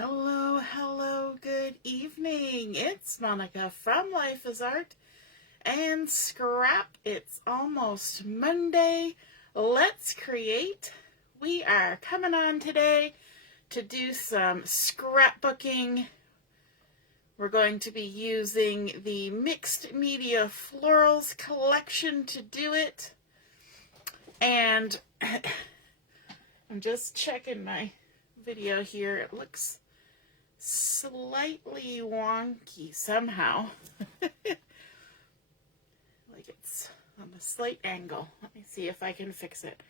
Hello, hello, good evening. It's Monica from Life is Art and Scrap. It's almost Monday. Let's create. We are coming on today to do some scrapbooking. We're going to be using the Mixed Media Florals collection to do it. And I'm just checking my video here. It looks slightly wonky somehow. Like it's on a slight angle. Let me see if I can fix it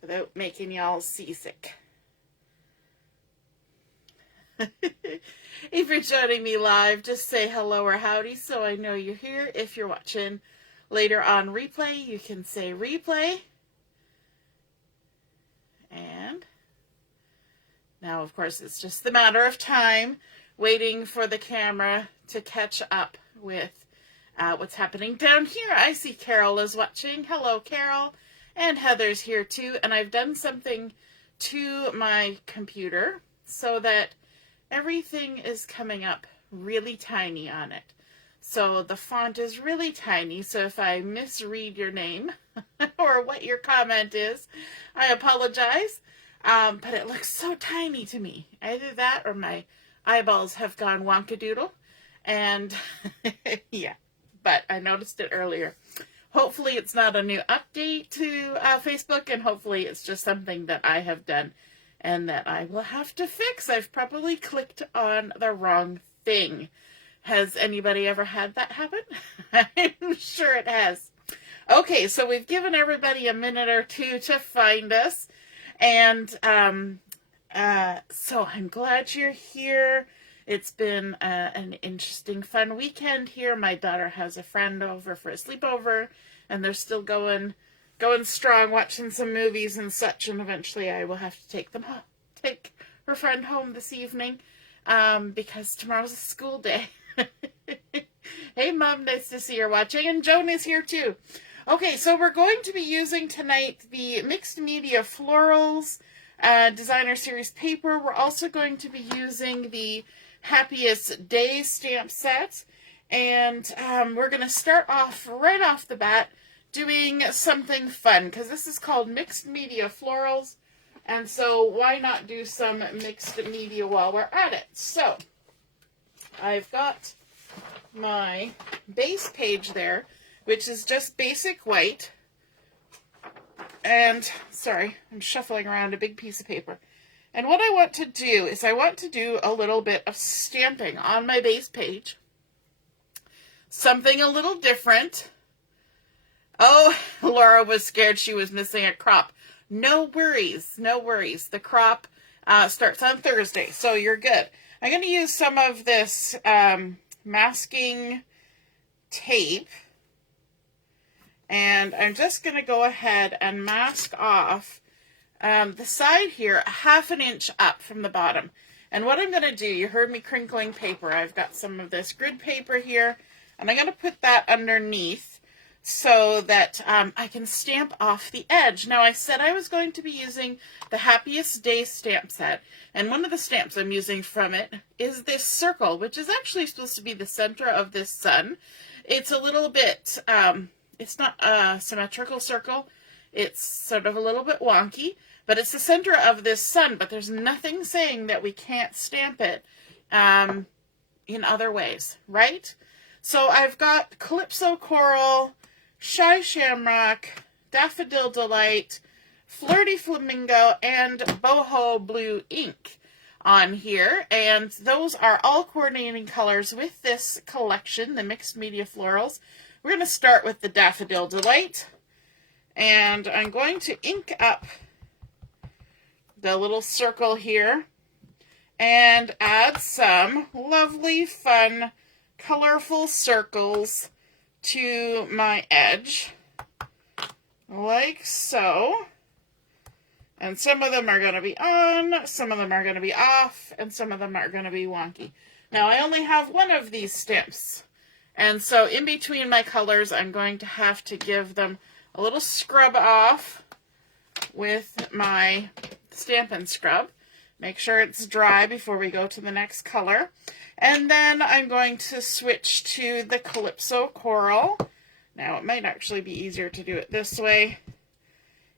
without making y'all seasick. If you're joining me live, just say hello or howdy so I know you're here. If you're watching later on replay, you can say replay. And now, of course, it's just a matter of time waiting for the camera to catch up with what's happening down here. I see Carol is watching. Hello, Carol. And Heather's here too. And I've done something to my computer so that everything is coming up really tiny on it. So the font is really tiny. So if I misread your name or what your comment is, I apologize. But it looks so tiny to me. Either that or my eyeballs have gone wonkadoodle. And yeah, but I noticed it earlier. Hopefully it's not a new update to Facebook, and hopefully it's just something that I have done and that I will have to fix. I've probably clicked on the wrong thing. Has anybody ever had that happen? I'm sure it has. Okay, so we've given everybody a minute or two to find us. And so I'm glad you're here. It's been an interesting, fun weekend here. My daughter has a friend over for a sleepover, and they're still going strong, watching some movies and such. And eventually, I will have to take her friend home this evening because tomorrow's a school day. Hey, Mom, nice to see you're watching, and Joan is here too. Okay, so we're going to be using tonight the Mixed Media Florals Designer Series paper. We're also going to be using the Happiest Day stamp set. And we're going to start off right off the bat doing something fun, because this is called Mixed Media Florals. And so why not do some mixed media while we're at it? So I've got my base page there, which is just basic white. And, sorry, I'm shuffling around a big piece of paper. And what I want to do is I want to do a little bit of stamping on my base page. Something a little different. Oh, Laura was scared she was missing a crop. No worries, no worries. The crop starts on Thursday, so you're good. I'm going to use some of this masking tape. And I'm just going to go ahead and mask off the side here, a ½ inch up from the bottom. And what I'm going to do, you heard me crinkling paper. I've got some of this grid paper here, and I'm going to put that underneath so that I can stamp off the edge. Now, I said I was going to be using the Happiest Day stamp set, and one of the stamps I'm using from it is this circle, which is actually supposed to be the center of this sun. It's a little bit... it's not a symmetrical circle. It's sort of a little bit wonky, but it's the center of this sun, but there's nothing saying that we can't stamp it in other ways, right? So I've got Calypso Coral, Shamrock, Daffodil Delight, Flirty Flamingo, and Boho Blue ink on here, and those are all coordinating colors with this collection, the Mixed Media Florals. We're going to start with the Daffodil Delight, and I'm going to ink up the little circle here and add some lovely, fun, colorful circles to my edge, like so. And some of them are going to be on, some of them are going to be off, and some of them are going to be wonky. Now, I only have one of these stamps. And so in between my colors, I'm going to have to give them a little scrub off with my Stampin' Scrub. Make sure it's dry before we go to the next color. And then I'm going to switch to the Calypso Coral. Now it might actually be easier to do it this way.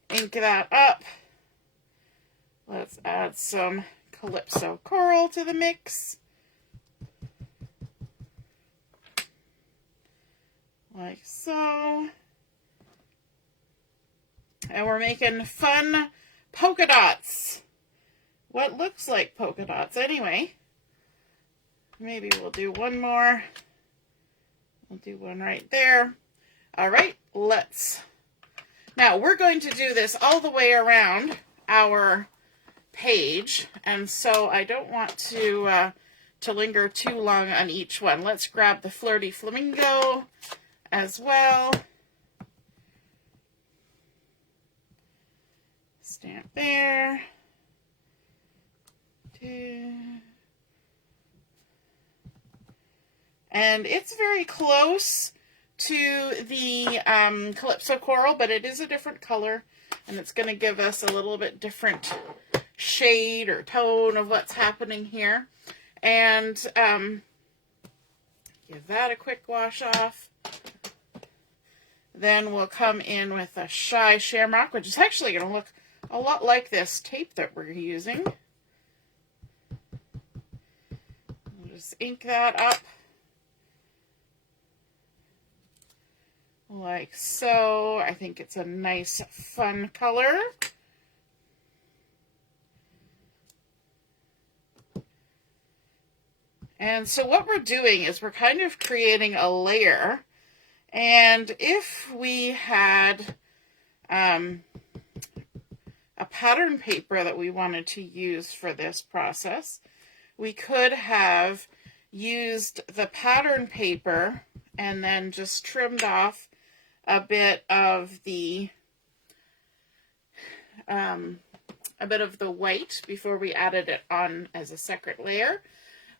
Ink that up. Let's add some Calypso Coral to the mix. Like so. And we're making fun polka dots. What looks like polka dots anyway. Maybe we'll do one more. We'll do one right there. All right, now we're going to do this all the way around our page, and so I don't want to linger too long on each one. Let's grab the Flirty Flamingo as well. Stamp there. And it's very close to the Calypso Coral, but it is a different color, and it's going to give us a little bit different shade or tone of what's happening here. And give that a quick wash off. Then we'll come in with a Shy Shamrock, which is actually going to look a lot like this tape that we're using. We'll just ink that up. Like so. I think it's a nice, fun color. And so what we're doing is we're kind of creating a layer. And if we had a pattern paper that we wanted to use for this process, we could have used the pattern paper and then just trimmed off a bit of the white before we added it on as a separate layer.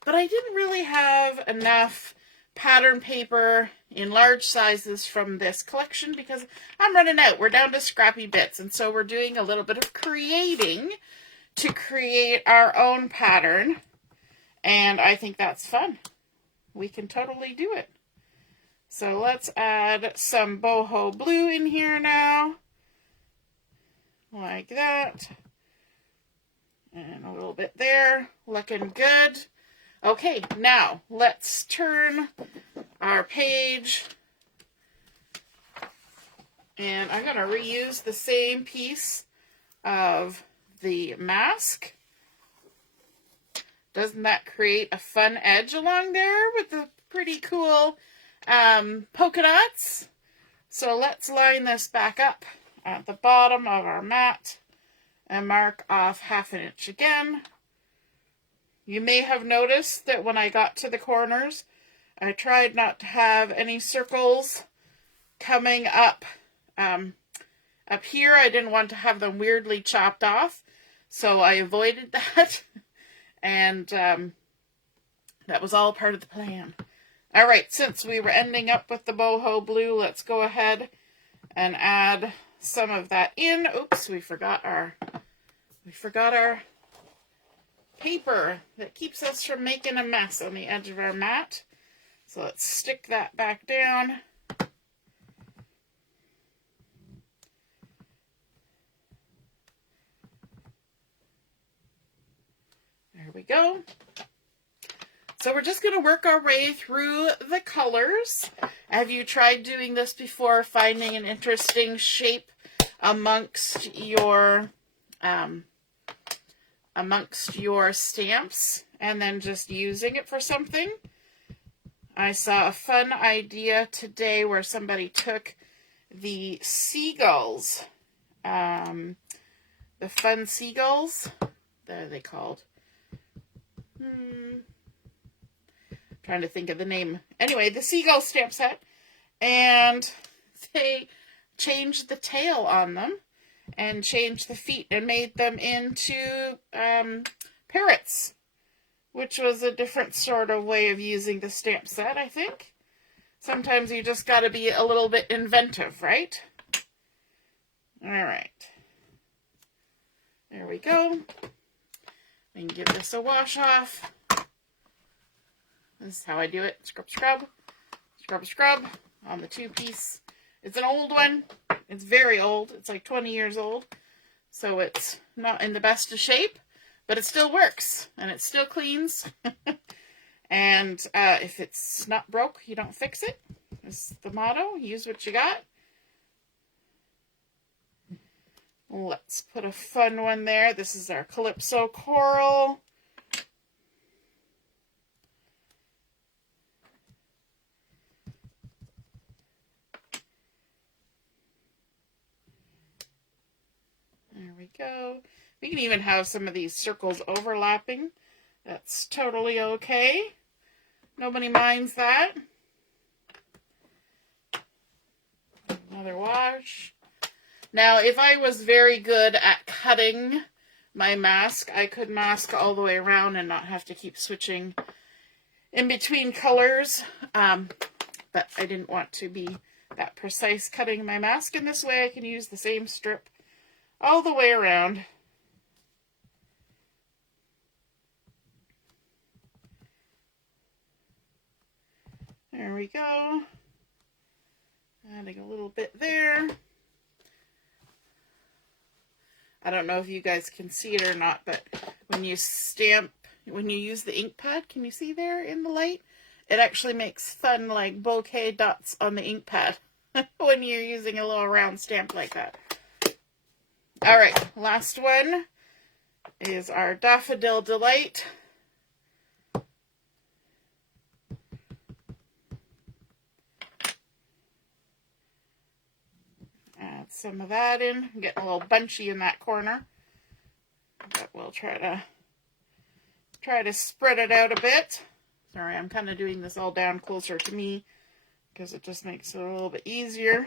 But I didn't really have enough pattern paper in large sizes from this collection because I'm running out. We're down to scrappy bits, and so we're doing a little bit of creating to create our own pattern, and I think that's fun. We can totally do it. So let's add some Boho Blue in here now, like that, and a little bit there, looking good. Okay, now let's turn our page, and I'm going to reuse the same piece of the mask. Doesn't that create a fun edge along there with the pretty cool polka dots? So let's line this back up at the bottom of our mat and mark off 1/2 inch again. You may have noticed that when I got to the corners, I tried not to have any circles coming up up here. I didn't want to have them weirdly chopped off, so I avoided that. And that was all part of the plan. All right, since we were ending up with the Boho Blue, let's go ahead and add some of that in. Oops, we forgot our paper that keeps us from making a mess on the edge of our mat. So let's stick that back down. There we go. So we're just going to work our way through the colors. Have you tried doing this before, finding an interesting shape amongst your stamps and then just using it for something? I saw a fun idea today where somebody took the seagulls, the fun seagulls, what are they called? Trying to think of the name. Anyway, the seagull stamp set, and they changed the tail on them and changed the feet and made them into parrots, which was a different sort of way of using the stamp set, I think. Sometimes you just got to be a little bit inventive, right? All right. There we go. and give this a wash off. This is how I do it. Scrub, scrub, scrub, scrub on the 2-piece. It's an old one. It's very old. It's like 20 years old. So it's not in the best of shape, but it still works and it still cleans. And if it's not broke, you don't fix it. That's the motto. Use what you got. Let's put a fun one there. This is our Calypso Coral. There we go. We can even have some of these circles overlapping. That's totally okay. Nobody minds that. Another wash. Now, if I was very good at cutting my mask, I could mask all the way around and not have to keep switching in between colors. But I didn't want to be that precise cutting my mask. And this way I can use the same strip all the way around. There we go. Adding a little bit there. I don't know if you guys can see it or not, but when you stamp, when you use the ink pad, can you see there in the light? It actually makes fun like bouquet dots on the ink pad when you're using a little round stamp like that. All right, last one is our Daffodil Delight. Add some of that in. I'm getting a little bunchy in that corner, but we'll try to spread it out a bit. Sorry, I'm kind of doing this all down closer to me because it just makes it a little bit easier.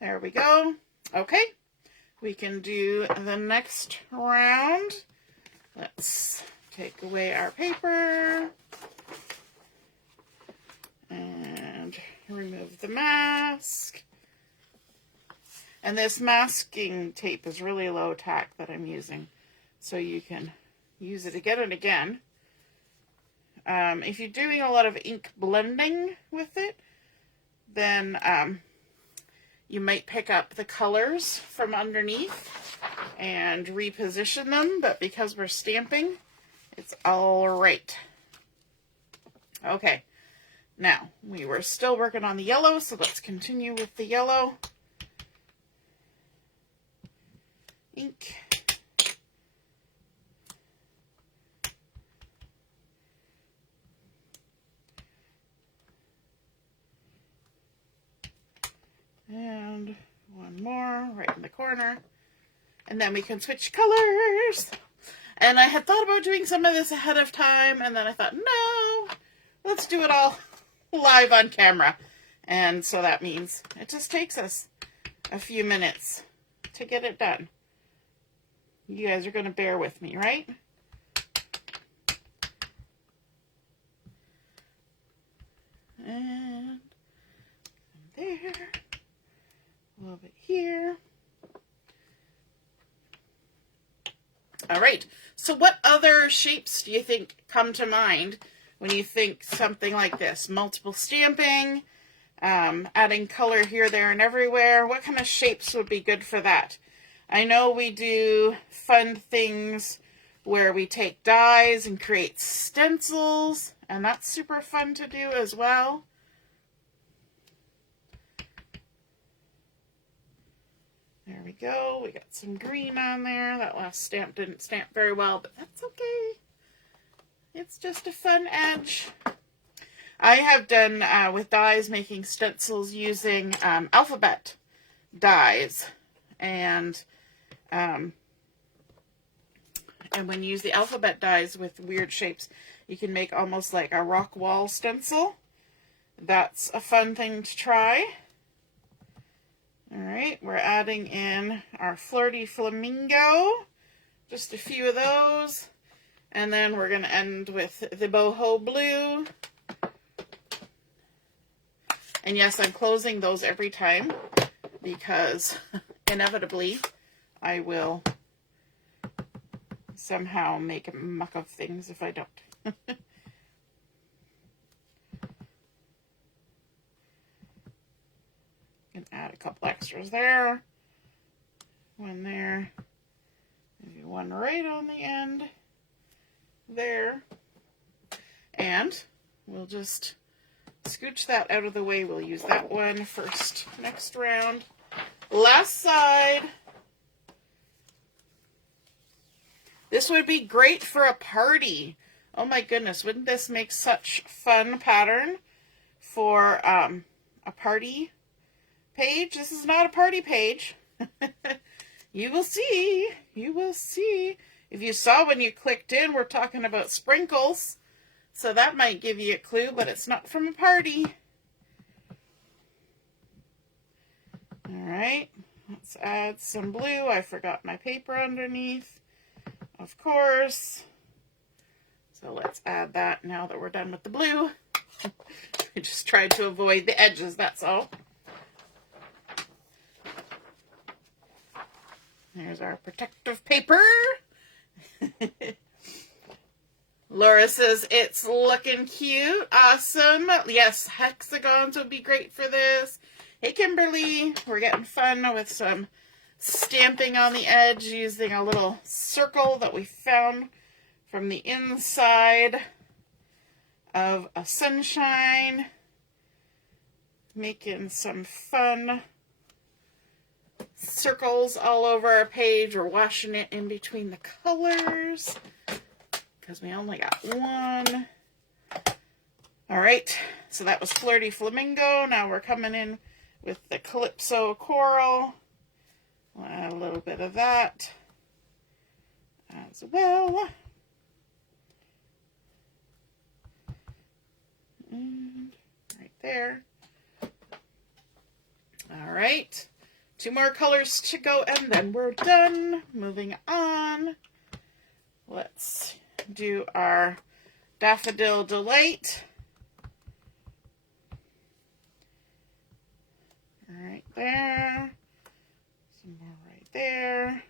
There we go. Okay, we can do the next round. Let's take away our paper and remove the mask. And this masking tape is really low tack that I'm using, so you can use it again and again. If you're doing a lot of ink blending with it, then you might pick up the colors from underneath and reposition them, but because we're stamping, it's all right. Okay, now we were still working on the yellow, so let's continue with the yellow. Ink. And one more right in the corner. And then we can switch colors. And I had thought about doing some of this ahead of time, and then I thought, no, let's do it all live on camera. And so that means it just takes us a few minutes to get it done. You guys are going to bear with me, right? And there. A little bit here. All right. So what other shapes do you think come to mind when you think something like this? Multiple stamping, adding color here, there, and everywhere. What kind of shapes would be good for that? I know we do fun things where we take dies and create stencils, and that's super fun to do as well. There we go. We got some green on there. That last stamp didn't stamp very well, but that's okay. It's just a fun edge. I have done with dies making stencils using alphabet dies, and when you use the alphabet dies with weird shapes, you can make almost like a rock wall stencil. That's a fun thing to try. All right, we're adding in our Flirty Flamingo, just a few of those, and then we're going to end with the Boho Blue. And yes, I'm closing those every time because inevitably I will somehow make a muck of things if I don't. Can add a couple extras there. One there. Maybe one right on the end there. And we'll just scooch that out of the way. We'll use that one first. Next round. Last side. This would be great for a party. Oh my goodness, wouldn't this make such fun pattern for a party page? This is not a party page. You will see. You will see. If you saw when you clicked in, we're talking about sprinkles. So that might give you a clue, but it's not from a party. All right, let's add some blue. I forgot my paper underneath, of course. So let's add that now that we're done with the blue. I just tried to avoid the edges, that's all. There's our protective paper. Laura says, it's looking cute. Awesome. Yes, hexagons would be great for this. Hey, Kimberly. We're getting fun with some stamping on the edge using a little circle that we found from the inside of a sunshine. Making some fun circles all over our page. We're washing it in between the colors because we only got one. All right, so that was Flirty Flamingo. Now we're coming in with the Calypso Coral. We'll add a little bit of that as well. And right there. All right, 2 more colors to go and then we're done. Moving on. Let's do our Daffodil Delight. Right there. Some more right there.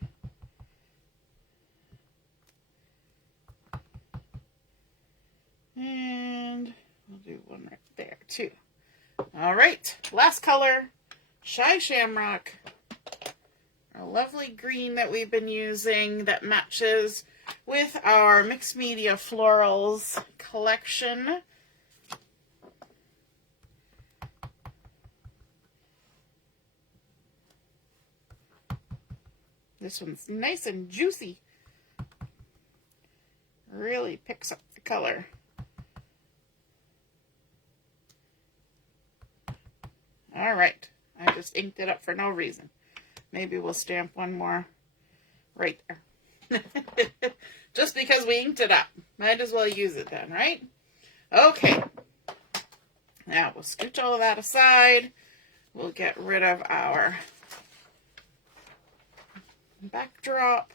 And we'll do one right there too. All right, last color, Shy Shamrock. Our lovely green that we've been using that matches with our mixed media florals collection. This one's nice and juicy. Really picks up the color. All right, I just inked it up for no reason. Maybe we'll stamp one more right there. Just because we inked it up. Might as well use it then, right? Okay. Now we'll scooch all of that aside. We'll get rid of our backdrop.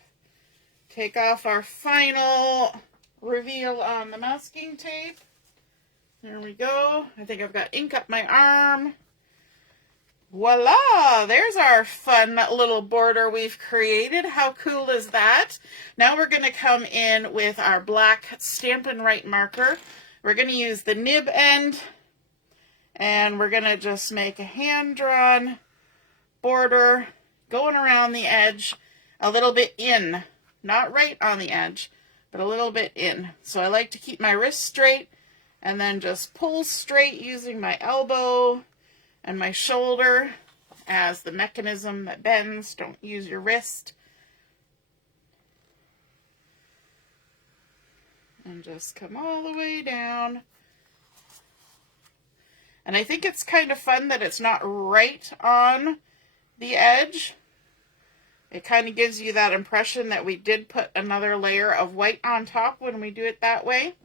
Take off our final reveal on the masking tape. There we go. I think I've got ink up my arm. Voila! There's our fun little border we've created. How cool is that? Now we're going to come in with our black Stampin' Right marker. We're going to use the nib end, and we're going to just make a hand-drawn border going around the edge, a little bit in. Not right on the edge, but a little bit in. So I like to keep my wrist straight and then just pull straight using my elbow and my shoulder as the mechanism that bends. Don't use your wrist. And just come all the way down. And I think it's kind of fun that it's not right on the edge. It kind of gives you that impression that we did put another layer of white on top when we do it that way,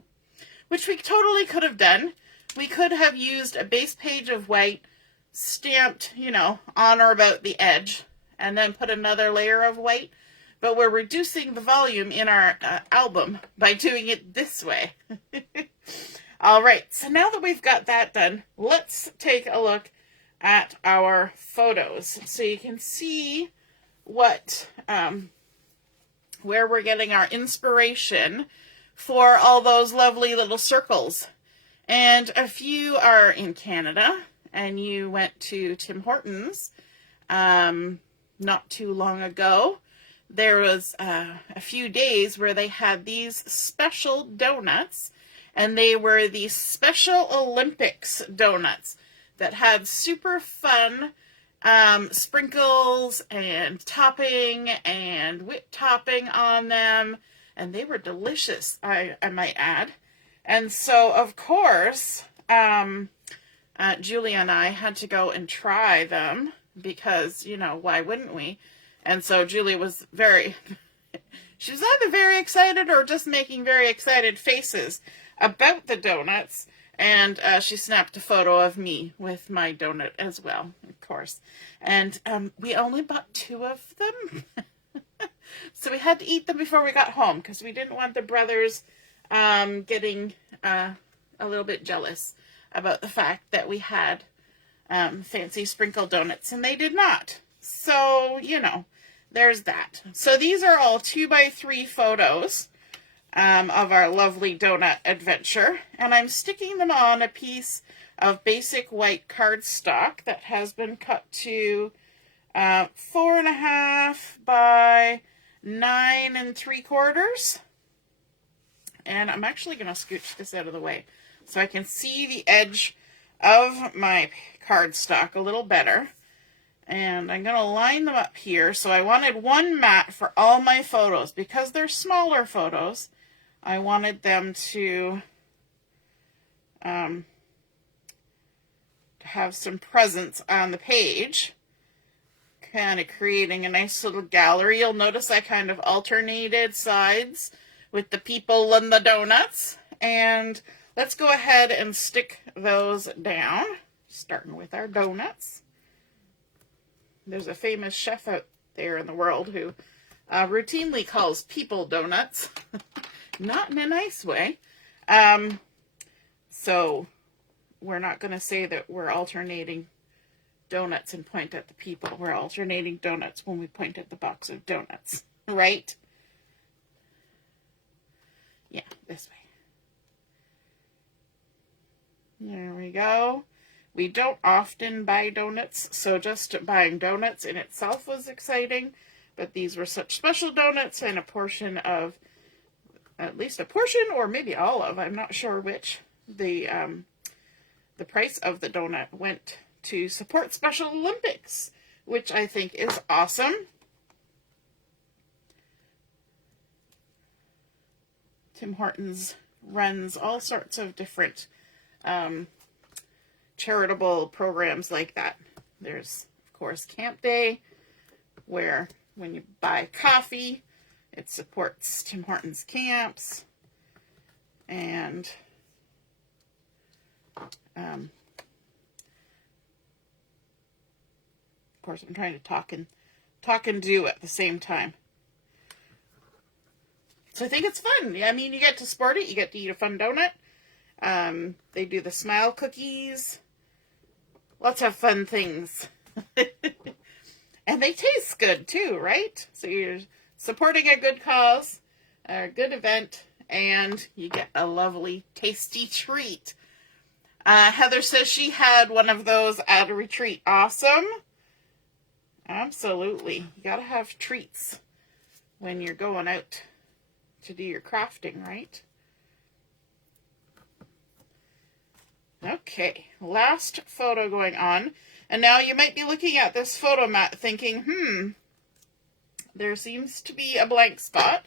which we totally could have done. We could have used a base page of white, stamped, you know, on or about the edge, and then put another layer of white, but we're reducing the volume in our album by doing it this way. All right, so now that we've got that done, let's take a look at our photos. So you can see what, where we're getting our inspiration for all those lovely little circles. And if you are in Canada and you went to Tim Hortons not too long ago, there was a few days where they had these special donuts, and they were these Special Olympics donuts that had super fun sprinkles and topping and whipped topping on them, and they were delicious, I might add. And so, of course, Julia and I had to go and try them because, you know, why wouldn't we? And so Julia was she was either very excited or just making very excited faces about the donuts. And she snapped a photo of me with my donut as well, of course. And we only bought 2 of them. So we had to eat them before we got home because we didn't want the brothers getting a little bit jealous about the fact that we had fancy sprinkle donuts and they did not. So, you know, there's that. So these are all 2x3 photos of our lovely donut adventure, and I'm sticking them on a piece of basic white cardstock that has been cut to 4.5 by 9 3/4. And I'm actually going to scooch this out of the way so I can see the edge of my cardstock a little better. And I'm going to line them up here. So I wanted one mat for all my photos. Because they're smaller photos, I wanted them to have some presence on the page, kind of creating a nice little gallery. You'll notice I kind of alternated sides with the people and the donuts. And let's go ahead and stick those down, starting with our donuts. There's a famous chef out there in the world who routinely calls people donuts. Not in a nice way. So we're not going to say that we're alternating donuts and point at the people. We're alternating donuts when we point at the box of donuts, right? Yeah, this way. There we go. We don't often buy donuts, so just buying donuts in itself was exciting. But these were such special donuts, and a portion of, at least a portion, or maybe all of, I'm not sure which, the price of the donut went to support Special Olympics, which I think is awesome. Tim Hortons runs all sorts of different charitable programs like that. There's, of course, Camp Day, where when you buy coffee, it supports Tim Hortons camps. And of course, I'm trying to talk and do at the same time. So I think it's fun. I mean, you get to sport it. You get to eat a fun donut. They do the smile cookies. Lots of fun things. And they taste good too, right? So you're supporting a good cause, a good event, and you get a lovely, tasty treat. Heather says she had one of those at a retreat. Awesome. Absolutely. You gotta have treats when you're going out to do your crafting, right? Okay, last photo going on. And now you might be looking at this photo mat thinking, there seems to be a blank spot.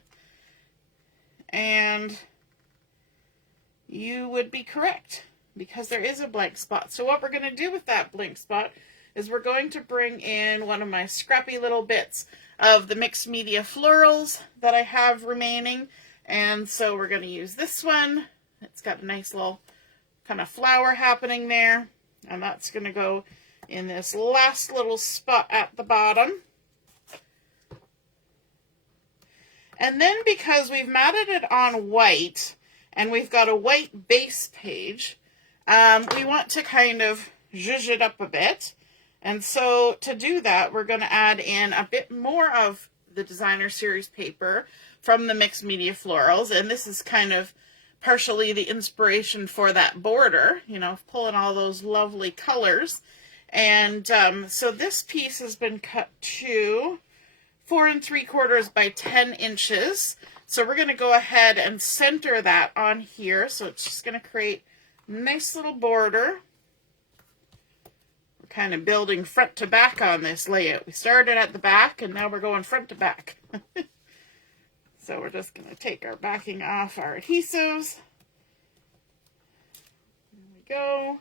And you would be correct, because there is a blank spot. So what we're going to do with that blank spot is we're going to bring in one of my scrappy little bits of the mixed media florals that I have remaining. And so we're going to use this one. It's got a nice little kind of flower happening there. And that's going to go in this last little spot at the bottom. And then because we've matted it on white and we've got a white base page, we want to kind of zhuzh it up a bit. And so to do that, we're going to add in a bit more of the designer series paper from the Mixed Media Florals. And this is kind of partially the inspiration for that border, you know, pulling all those lovely colors. And so this piece has been cut to 4 3/4 by 10 inches. So we're going to go ahead and center that on here. So it's just going to create a nice little border. We're kind of building front to back on this layout. We started at the back and now we're going front to back. So we're just going to take our backing off our adhesives. There we go.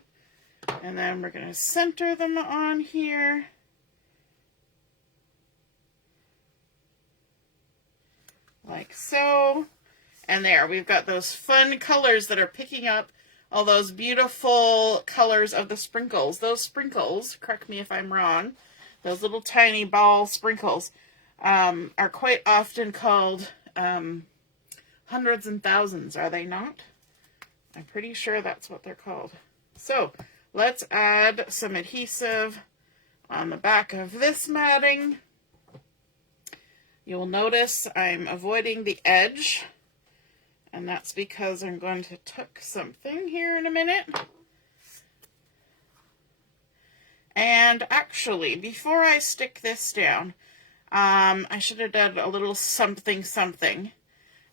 And then we're going to center them on here. Like so. And there, we've got those fun colors that are picking up all those beautiful colors of the sprinkles. Those sprinkles, correct me if I'm wrong, those little tiny ball sprinkles are quite often called hundreds and thousands, are they not? I'm pretty sure that's what they're called. So let's add some adhesive on the back of this matting. You'll notice I'm avoiding the edge, and that's because I'm going to tuck something here in a minute. And actually, before I stick this down, I should have done a little something.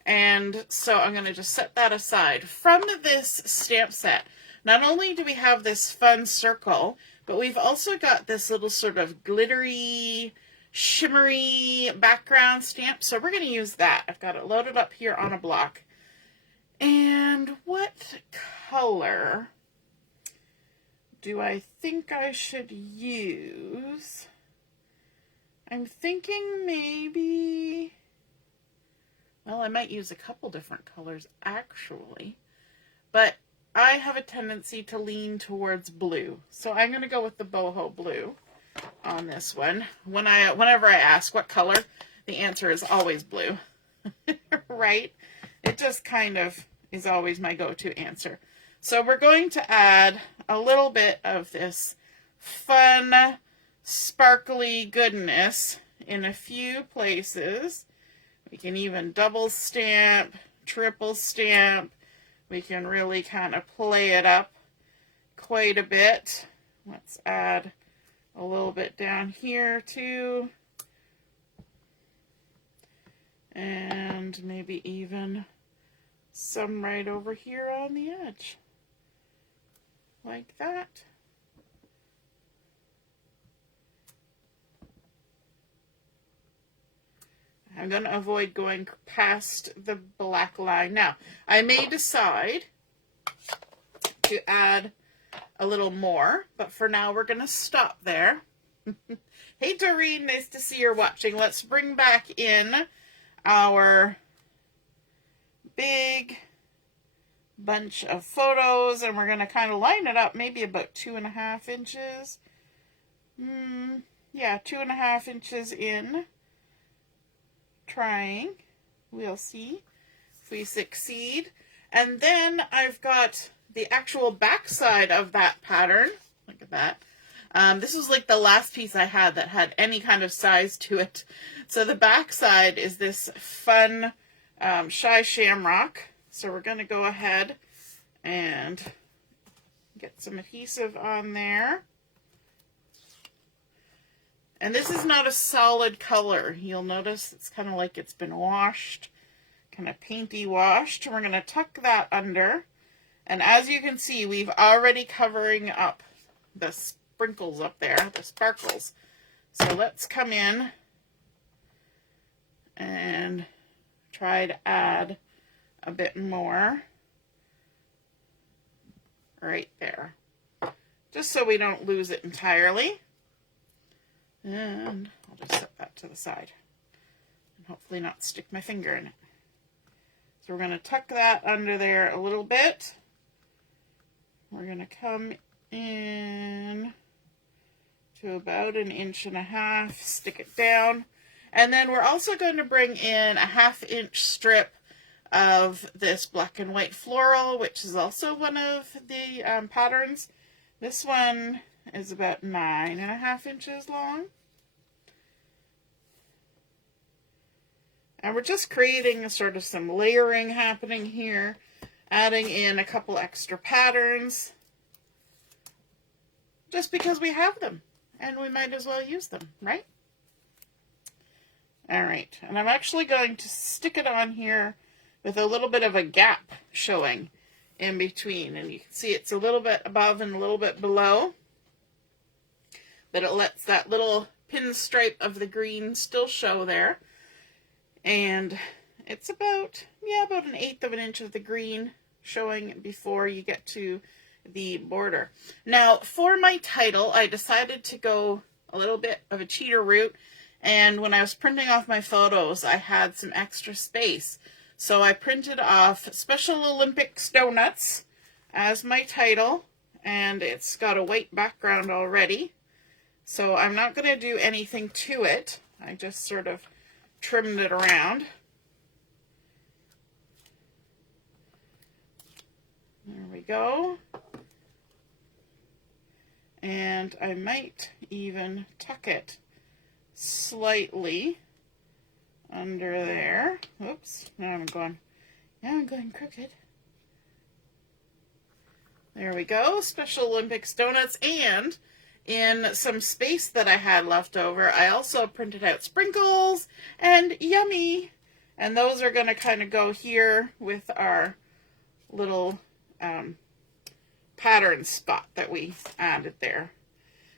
And so I'm going to just set that aside. From this stamp set, not only do we have this fun circle, but we've also got this little sort of glittery, shimmery background stamp. So we're going to use that. I've got it loaded up here on a block. And what color do I think I should use? I'm thinking maybe, well, I might use a couple different colors actually, but I have a tendency to lean towards blue. So I'm going to go with the Boho Blue on this one. Whenever I ask what color, the answer is always blue, right? It just kind of is always my go-to answer. So we're going to add a little bit of this fun, sparkly goodness in a few places. We can even double stamp, triple stamp. We can really kind of play it up quite a bit. Let's add a little bit down here too. And maybe even some right over here on the edge. Like that. I'm going to avoid going past the black line. Now, I may decide to add a little more, but for now we're going to stop there. Hey Doreen, nice to see you're watching. Let's bring back in our big bunch of photos, and we're going to kind of line it up maybe about 2.5 inches. Yeah, 2.5 inches in. Trying. We'll see if we succeed. And then I've got the actual back side of that pattern. Look at that. This was like the last piece I had that had any kind of size to it. So the back side is this fun Shy Shamrock. So we're going to go ahead and get some adhesive on there. And this is not a solid color. You'll notice it's kind of like it's been washed, kind of painty washed. We're going to tuck that under. And as you can see, we've already covering up the sprinkles up there, the sparkles. So let's come in and try to add a bit more right there, just so we don't lose it entirely. And I'll just set that to the side and hopefully not stick my finger in it. So we're going to tuck that under there a little bit. We're going to come in to about 1.5 inches, stick it down. And then we're also going to bring in a 1/2 inch strip of this black and white floral, which is also one of the patterns. This one is about 9.5 inches long. And we're just creating sort of some layering happening here, adding in a couple extra patterns, just because we have them, and we might as well use them, right? All right, and I'm actually going to stick it on here with a little bit of a gap showing in between, and you can see it's a little bit above and a little bit below, but it lets that little pinstripe of the green still show there. And it's about 1/8 of an inch of the green showing before you get to the border. Now, for my title, I decided to go a little bit of a cheater route, and when I was printing off my photos, I had some extra space. So I printed off Special Olympics Donuts as my title, and it's got a white background already. So I'm not going to do anything to it. I just sort of trimmed it around. There we go. And I might even tuck it slightly under there. Oops, now I'm going crooked. There we go, Special Olympics donuts. And in some space that I had left over, I also printed out sprinkles and yummy. And those are going to kind of go here with our little pattern spot that we added there.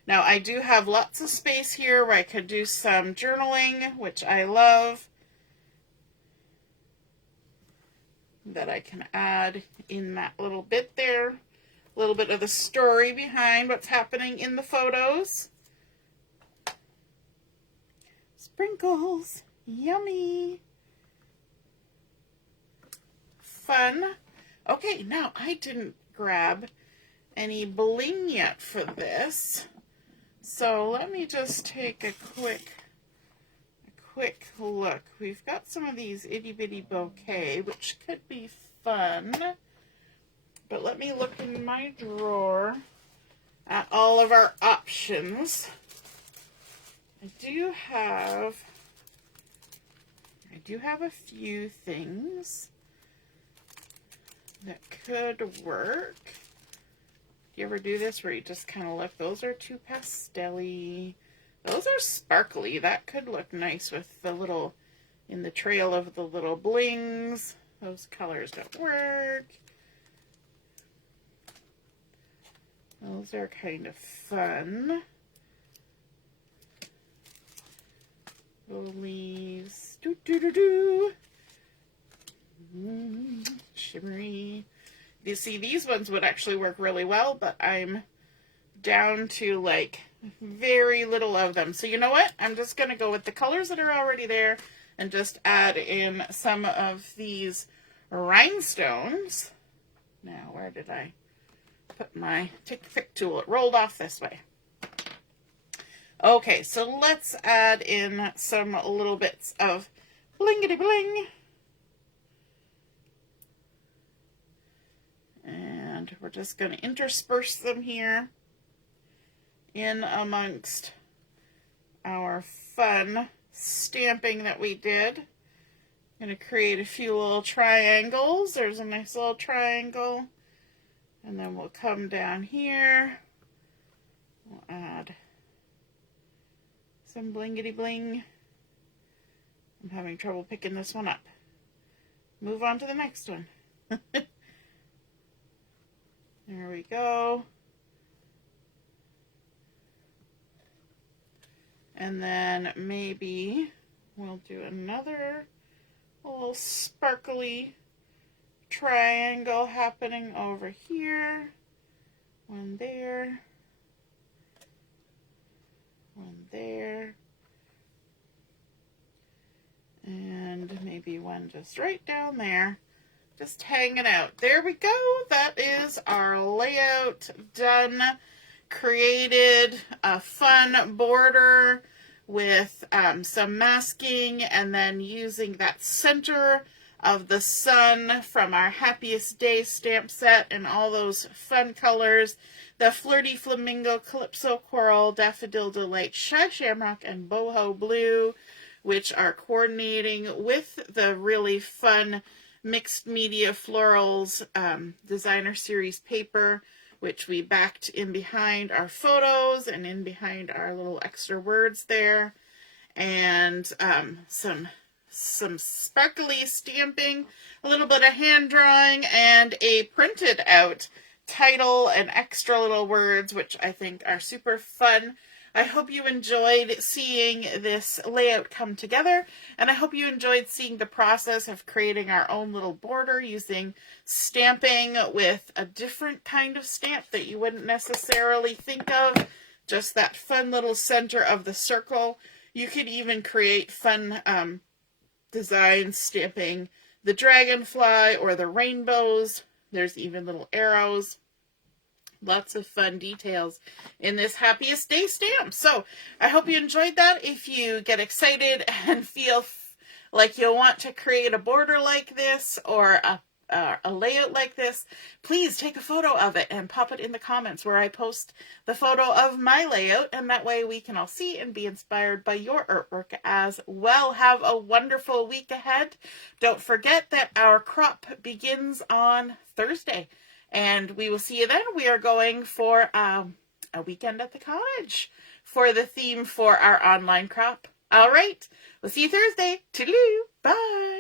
Now, I do have lots of space here where I could do some journaling, which I love, that I can add in that little bit there. A little bit of the story behind what's happening in the photos. Sprinkles, yummy. Fun. Okay, now I didn't grab any bling yet for this. So let me just take a quick look. We've got some of these itty bitty bouquet, which could be fun. But let me look in my drawer at all of our options. I do have a few things that could work. Do you ever do this where you just kind of look? Those are too pastel-y. Those are sparkly. That could look nice with the little, in the trail of the little blings. Those colors don't work. Those are kind of fun. Little leaves. Doo doo doo doo. Shimmery. You see, these ones would actually work really well, but I'm down to like very little of them. So you know what? I'm just going to go with the colors that are already there and just add in some of these rhinestones. Now, where did I put my pick tool? It rolled off this way. Okay, so let's add in some little bits of blingity bling. And we're just going to intersperse them here in amongst our fun stamping that we did. I'm going to create a few little triangles. There's a nice little triangle. And then we'll come down here. We'll add some blingity bling. I'm having trouble picking this one up. Move on to the next one. There we go. And then maybe we'll do another little sparkly triangle happening over here. One there. One there. And maybe one just right down there. Just hanging out. There we go. That is our layout done. Created a fun border with some masking, and then using that center of the sun from our Happiest Day stamp set and all those fun colors. The Flirty Flamingo, Calypso Coral, Daffodil Delight, Shamrock, and Boho Blue, which are coordinating with the really fun mixed media Florals designer series paper, which we backed in behind our photos and in behind our little extra words there. And some sparkly stamping, a little bit of hand drawing, and a printed out title and extra little words, which I think are super fun. I hope you enjoyed seeing this layout come together, and I hope you enjoyed seeing the process of creating our own little border using stamping with a different kind of stamp that you wouldn't necessarily think of, just that fun little center of the circle. You could even create fun designs stamping the dragonfly or the rainbows. There's even little arrows. Lots of fun details in this Happiest Day stamp. So I hope you enjoyed that. If you get excited and feel like you'll want to create a border like this or a layout like this, please take a photo of it and pop it in the comments where I post the photo of my layout, and that way we can all see and be inspired by your artwork as well. Have a wonderful week ahead. Don't forget that our crop begins on Thursday, and we will see you then. We are going for a weekend at the cottage for the theme for our online crop. All right, we'll see you Thursday. Toodaloo. Bye.